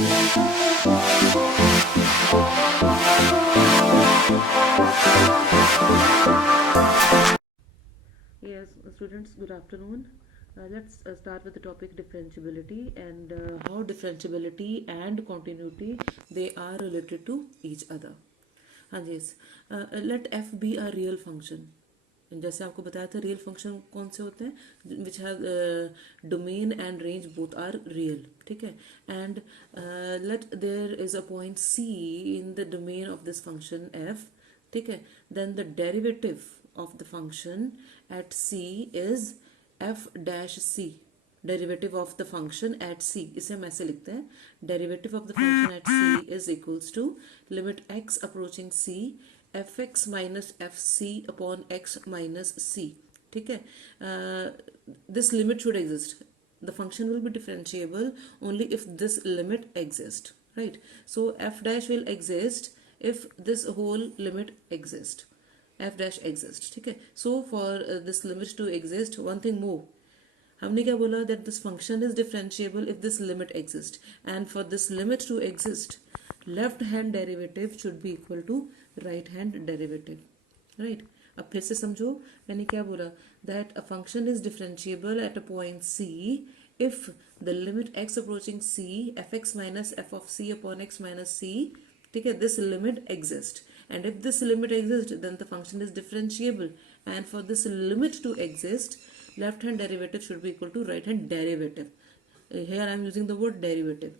Yes, students, good afternoon. Let's start with the topic differentiability and how differentiability and continuity they are related to each other. हाँ जी, let f be a real function. जैसे आपको बताया था real function कौन से होते हैं which have domain and range both are real. ठीक है. And let there is a point c in the domain of this function f. ठीक है. Then the derivative of the function at c is f dash c. Derivative of the function at c, इसे हम ऐसे लिखते हैं. Derivative of the function at c is equals to limit x approaching c f x minus f c upon x minus c. ठीक है. This limit should exist. The function will be differentiable only if this limit exists, right? So f dash will exist if this whole limit exists. F dash exists. ठीक है. So for this limit to exist, one thing more. हमने क्या बोला that this function is differentiable if this limit exists, and for this limit to exist, left hand derivative should be equal to right hand derivative, right? अब फिर से समझो मैंने क्या बोला, that a function is differentiable at a point c if the limit x approaching c fx minus f of c upon x minus c, ठीक है, this limit exists. And if this limit exists, then the function is differentiable. And for this limit to exist, left hand derivative should be equal to right hand derivative. Here I am using the word derivative.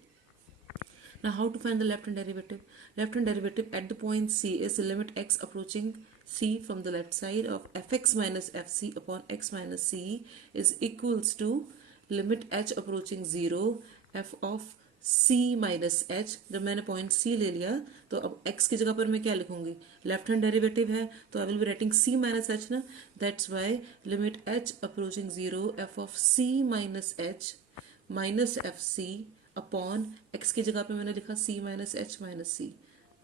Now how to find the left hand derivative? Left hand derivative at the point C is the limit x approaching C from the left side of fx minus fc upon x minus c is equals to limit h approaching 0 f of c minus H. जब मैंने point c ले लिया तो अब x की जगह पर मैं क्या लिखूंगी, लेफ्ट हैंड डेरिवेटिव है तो I will be writing c minus h ना. That's why limit h approaching 0 f of c minus h minus f c upon x की जगह पे मैंने लिखा c minus h minus c.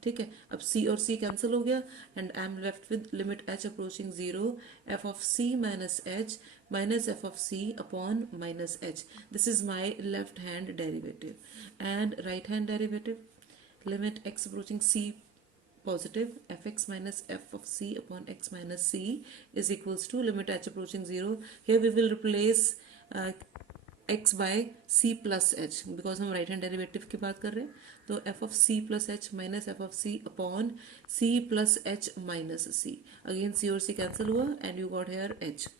ठीक है. अब c और c कैंसिल हो गया and I am left with limit h approaching 0 f of c minus h minus f of c upon minus h. This is my left hand derivative. And right hand derivative, limit x approaching c positive fx minus f of c upon x minus c is equals to limit h approaching 0. Here we will replace x by c plus h because हम right hand derivative की बात कर रहे हैं. तो f of c plus h minus f of c upon c plus h minus c. Again c और c cancel हुआ and you got here h.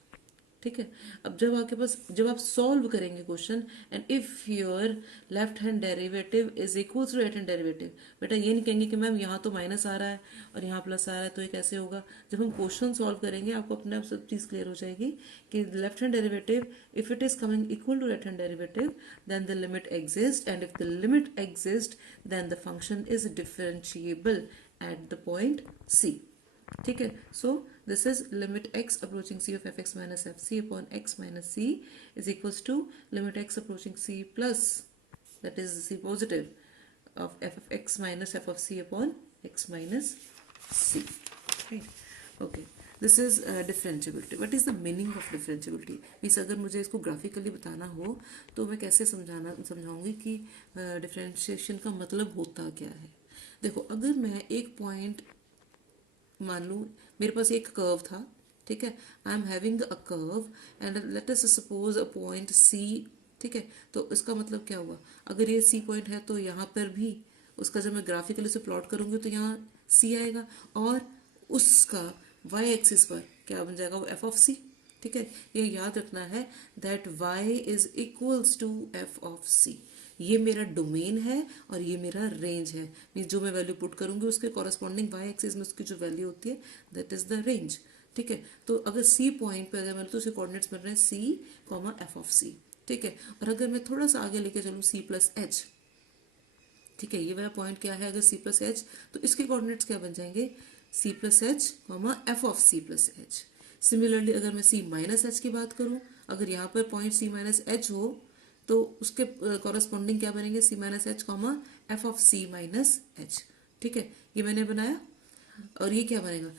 ठीक है. अब जब आपके पास जब आप सॉल्व करेंगे question and if your left hand derivative is equals to right hand derivative, बेटा ये नहीं कहेंगे कि मैम यहाँ तो माइनस आ रहा है और यहाँ प्लस आ रहा है तो ये कैसे होगा. जब हम क्वेश्चन सॉल्व करेंगे आपको अपने आप सब चीज़ क्लियर हो जाएगी कि left hand derivative if it is coming equal to right hand derivative then the limit exist, and if the limit exist then the function is differentiable at the point C. ठीक है. So this is limit x approaching c of fx minus fc upon x minus c is equals to limit x approaching c plus, that is c positive of f of x minus f of c upon x minus c. Right. Okay. This is differentiability. What is the meaning of differentiability? Means अगर मुझे इसको graphically बताना हो तो मैं कैसे समझाऊंगी कि differentiation का मतलब होता क्या है. देखो, अगर मैं एक पॉइंट मान लूँ मेरे पास एक कर्व था. ठीक है. I am having a curve and let us suppose a point C. ठीक है. तो इसका मतलब क्या हुआ, अगर ये सी पॉइंट है तो यहाँ पर भी उसका जब मैं ग्राफिकली से प्लॉट करूँगी तो यहाँ सी आएगा और उसका वाई एक्सिस पर क्या बन जाएगा, वो एफ ऑफ सी. ठीक है. ये याद रखना है that y is equals to f of c. ये मेरा डोमेन है और ये मेरा रेंज है. मीन्स जो मैं वैल्यू पुट करूंगी उसके कॉरस्पॉन्डिंग वाई एक्सिस में उसकी जो वैल्यू होती है दैट इज द रेंज. ठीक है. तो अगर सी पॉइंट पे अगर मैं तो उसके कोऑर्डिनेट्स मिल रहे हैं सी कॉमा एफ ऑफ सी. ठीक है. और अगर मैं थोड़ा सा आगे लेके चलूँ सी प्लस एच. ठीक है. ये वाला पॉइंट क्या है, अगर सी प्लस एच तो इसके कोऑर्डिनेट्स क्या बन जाएंगे, C plus H comma F of C plus H. Similarly अगर मैं सी माइनस एच की बात करूँ, अगर यहाँ पर पॉइंट सी माइनस एच हो तो उसके कॉरस्पॉन्डिंग क्या बनेंगे, c minus h comma F of c minus h. ठीक है. ये मैंने बनाया. और ये क्या बनेगा,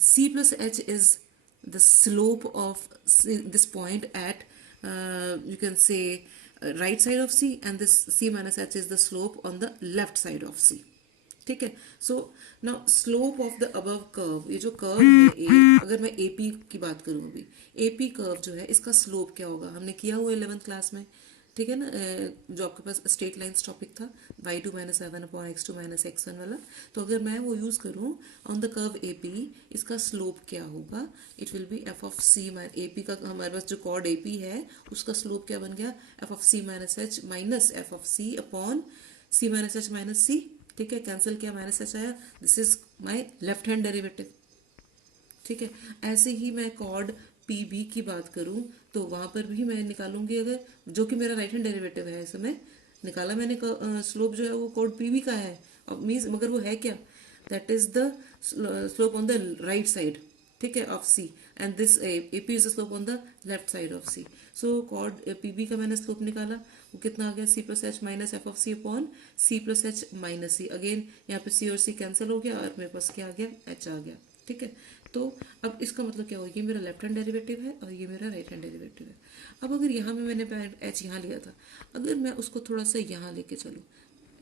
c plus h is the slope of this point at you can say right side of C, and this C minus h is the slope on the left side of C. ठीक है. So now slope of the above curve, ये जो curve है ए, अगर मैं AP की बात करूँ अभी, एपी कर्व जो है इसका स्लोप क्या होगा, हमने किया हुआ 11th क्लास में. ठीक है ना, जो आपके पास स्ट्रेट लाइन्स टॉपिक था, y2 minus seven upon x2 minus x1 वाला. तो अगर मैं वो यूज़ करूँ on the curve A P, इसका स्लोप क्या होगा, it will be F of C. A P का हमारे पास जो कॉर्ड ए पी है उसका स्लोप क्या बन गया, f of c minus h minus F of C upon c minus h minus c. ठीक है, कैंसिल किया, माइनस एच आया, this is my left hand derivative. ठीक है. ऐसे ही मैं कॉर्ड पी बी की बात करूं तो वहां पर भी मैं निकालूंगी, अगर जो कि मेरा राइट हैंड डेरिवेटिव है, इसमें निकाला मैंने स्लोप जो है वो कॉर्ड पी बी का है, मीन्स मगर वो है क्या, that is the slope on the right side. ठीक है, of C, and this A P is the slope on the left side of C. So chord P B का मैंने स्लोप निकाला, वो कितना आ गया, C plus H minus F of C upon C plus H minus C. Again यहाँ पे सी और सी कैंसिल हो गया और मेरे पास क्या आ गया, एच आ गया. ठीक है. तो अब इसका मतलब क्या हुआ, ये मेरा लेफ्ट हैंड डेरिवेटिव है और ये मेरा राइट हैंड डेरिवेटिव है. अब अगर यहाँ में मैंने एच यहाँ लिया था, अगर मैं उसको थोड़ा सा यहाँ लेके चलूँ,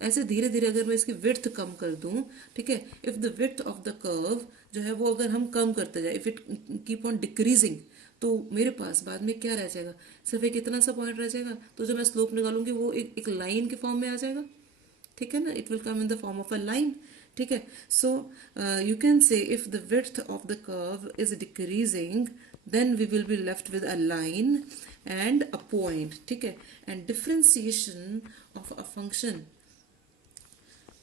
ऐसे धीरे धीरे अगर मैं इसकी विड्थ कम कर दूं, ठीक है, if the width of the curve जो है वो अगर हम कम करते जाए, if it keep on decreasing, तो मेरे पास बाद में क्या रह जाएगा, सिर्फ एक इतना सा पॉइंट रह जाएगा. तो जब मैं स्लोप निकालूंगी वो एक लाइन के फॉर्म में आ जाएगा. ठीक है ना, it will come in the form of a line. ठीक है. सो यू कैन से if the width of the curve is decreasing, then we will be left with a line and a point. ठीक है. And differentiation of a function,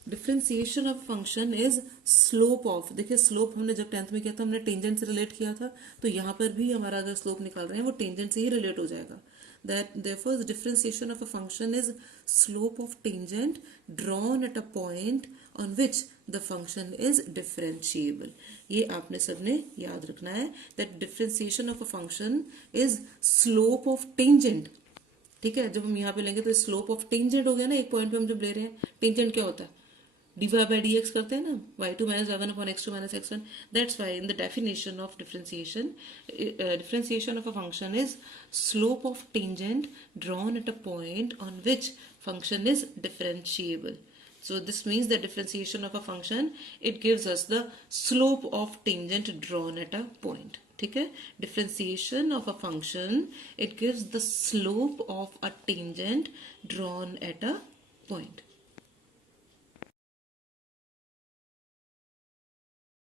differentiation of function is slope of. देखिए slope हमने जब 10th में किया था, हमने tangent से रिलेट किया था, तो यहाँ पर भी हमारा अगर स्लोप निकाल रहे हैं वो टेंजेंट से ही रिलेट हो जाएगा. That therefore the differentiation of a function is slope of tangent drawn at a point on which the function is differentiable. ये आपने सबने याद रखना है, that differentiation of a function is slope of tangent. ठीक है. जब हम यहाँ पे लेंगे तो स्लोप ऑफ टेंजेंट हो गया ना, एक पॉइंट पे हम जब ले रहे हैं, टेंजेंट क्या होता है, dy by dx करते हैं ना, y2 minus y1 upon x2 minus x1. That's why in the definition of differentiation, differentiation of a function is slope of tangent drawn at a point on which function is differentiable. So this means that differentiation of a function, it gives us the slope of tangent drawn at a point. ठीक है. differentiation of a function, it gives the slope of a tangent drawn at a point.